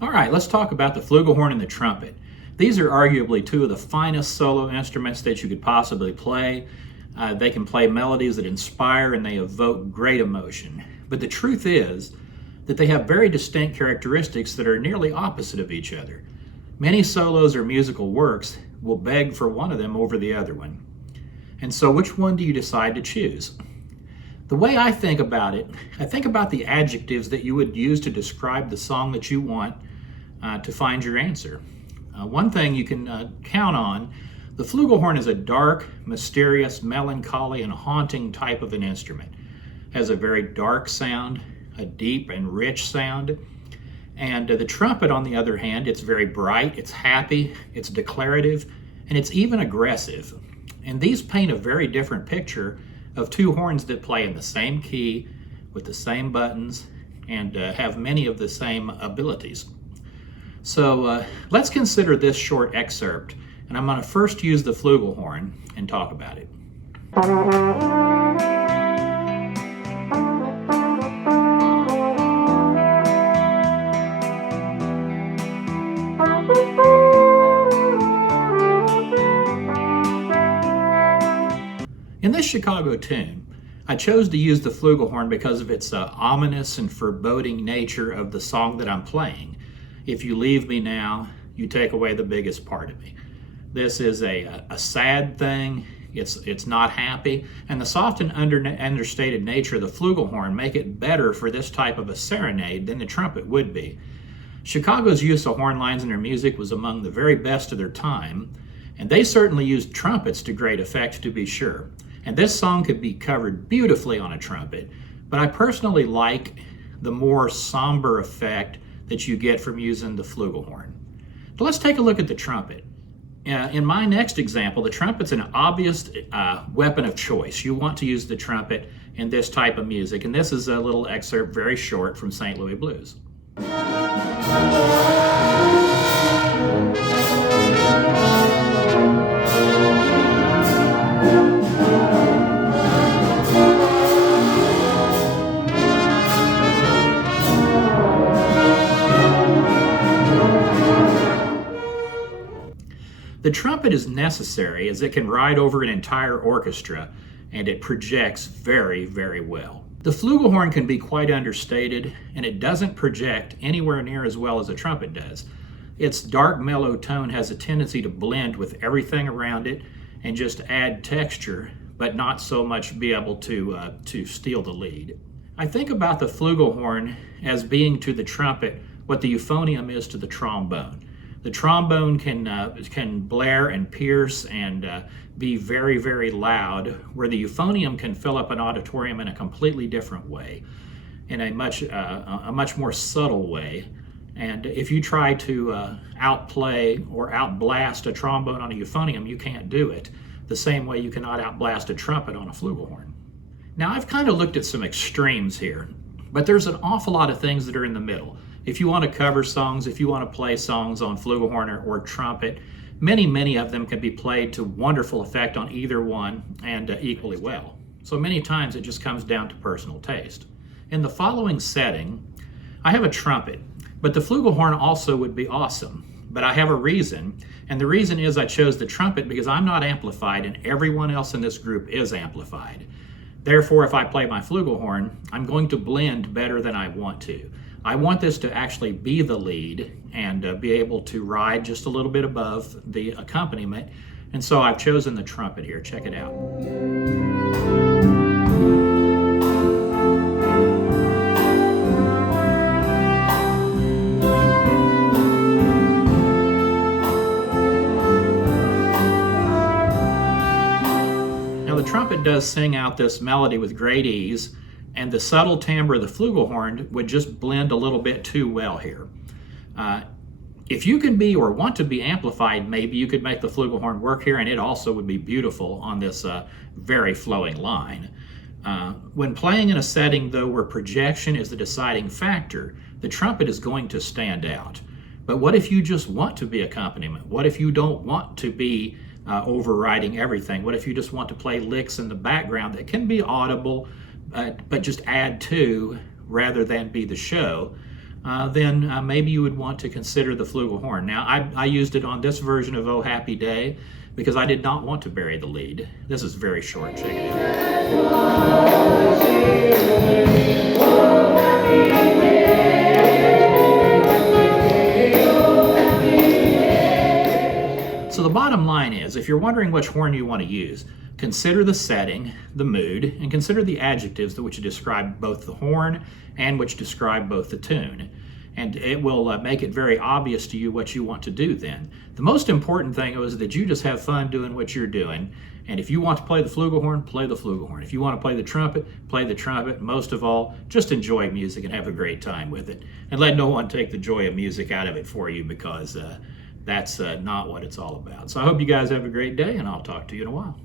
All right, let's talk about the flugelhorn and the trumpet. These are arguably two of the finest solo instruments that you could possibly play. They can play melodies that inspire and they evoke great emotion. But the truth is that they have very distinct characteristics that are nearly opposite of each other. Many solos or musical works will beg for one of them over the other one. And so which one do you decide to choose? The way I think about it, I think about the adjectives that you would use to describe the song that you want to find your answer. One thing you can count on, the flugelhorn is a dark, mysterious, melancholy, and haunting type of an instrument. It has a very dark sound, a deep and rich sound. And the trumpet, on the other hand, it's very bright, it's happy, it's declarative, and it's even aggressive. And these paint a very different picture of two horns that play in the same key, with the same buttons, and have many of the same abilities. So let's consider this short excerpt, and I'm going to first use the flugelhorn and talk about it. In this Chicago tune, I chose to use the flugelhorn because of its ominous and foreboding nature of the song that I'm playing. If you leave me now, you take away the biggest part of me. This is a sad thing. It's not happy, and the soft and understated nature of the flugelhorn make it better for this type of a serenade than the trumpet would be. Chicago's use of horn lines in their music was among the very best of their time, and they certainly used trumpets to great effect, to be sure. And this song could be covered beautifully on a trumpet, but I personally like the more somber effect that you get from using the flugelhorn. But let's take a look at the trumpet. In my next example, the trumpet's an obvious weapon of choice. You want to use the trumpet in this type of music, and this is a little excerpt, very short, from St. Louis Blues. The trumpet is necessary as it can ride over an entire orchestra and it projects very, very well. The flugelhorn can be quite understated and it doesn't project anywhere near as well as a trumpet does. Its dark, mellow tone has a tendency to blend with everything around it and just add texture, but not so much be able to steal the lead. I think about the flugelhorn as being to the trumpet what the euphonium is to the trombone. The trombone can blare and pierce and be very, very loud, where the euphonium can fill up an auditorium in a completely different way, in a much more subtle way. And if you try to outplay or outblast a trombone on a euphonium, you can't do it the same way you cannot outblast a trumpet on a flugelhorn. Now, I've kind of looked at some extremes here, but there's an awful lot of things that are in the middle. If you want to cover songs, if you want to play songs on flugelhorn or trumpet, many of them can be played to wonderful effect on either one and equally well. So many times it just comes down to personal taste. In the following setting, I have a trumpet, but the flugelhorn also would be awesome. But I have a reason, and the reason is I chose the trumpet because I'm not amplified and everyone else in this group is amplified. Therefore, if I play my flugelhorn, I'm going to blend better than I want to. I want this to actually be the lead and be able to ride just a little bit above the accompaniment. And so I've chosen the trumpet here. Check it out. Now the trumpet does sing out this melody with great ease, and the subtle timbre of the flugelhorn would just blend a little bit too well here. If you can be or want to be amplified, maybe you could make the flugelhorn work here, and it also would be beautiful on this very flowing line. When playing in a setting, though, where projection is the deciding factor, the trumpet is going to stand out. But what if you just want to be accompaniment? What if you don't want to be overriding everything? What if you just want to play licks in the background that can be audible, but just add to rather than be the show? then maybe you would want to consider the flugelhorn. Now, I used it on this version of Oh Happy Day because I did not want to bury the lead. This is very short. Check it out. So the bottom line is, if you're wondering which horn you want to use, consider the setting, the mood, and consider the adjectives which describe both the horn and which describe both the tune. And it will make it very obvious to you what you want to do then. The most important thing is that you just have fun doing what you're doing. And if you want to play the flugelhorn, play the flugelhorn. If you want to play the trumpet, play the trumpet. Most of all, just enjoy music and have a great time with it. And let no one take the joy of music out of it for you, because that's not what it's all about. So I hope you guys have a great day, and I'll talk to you in a while.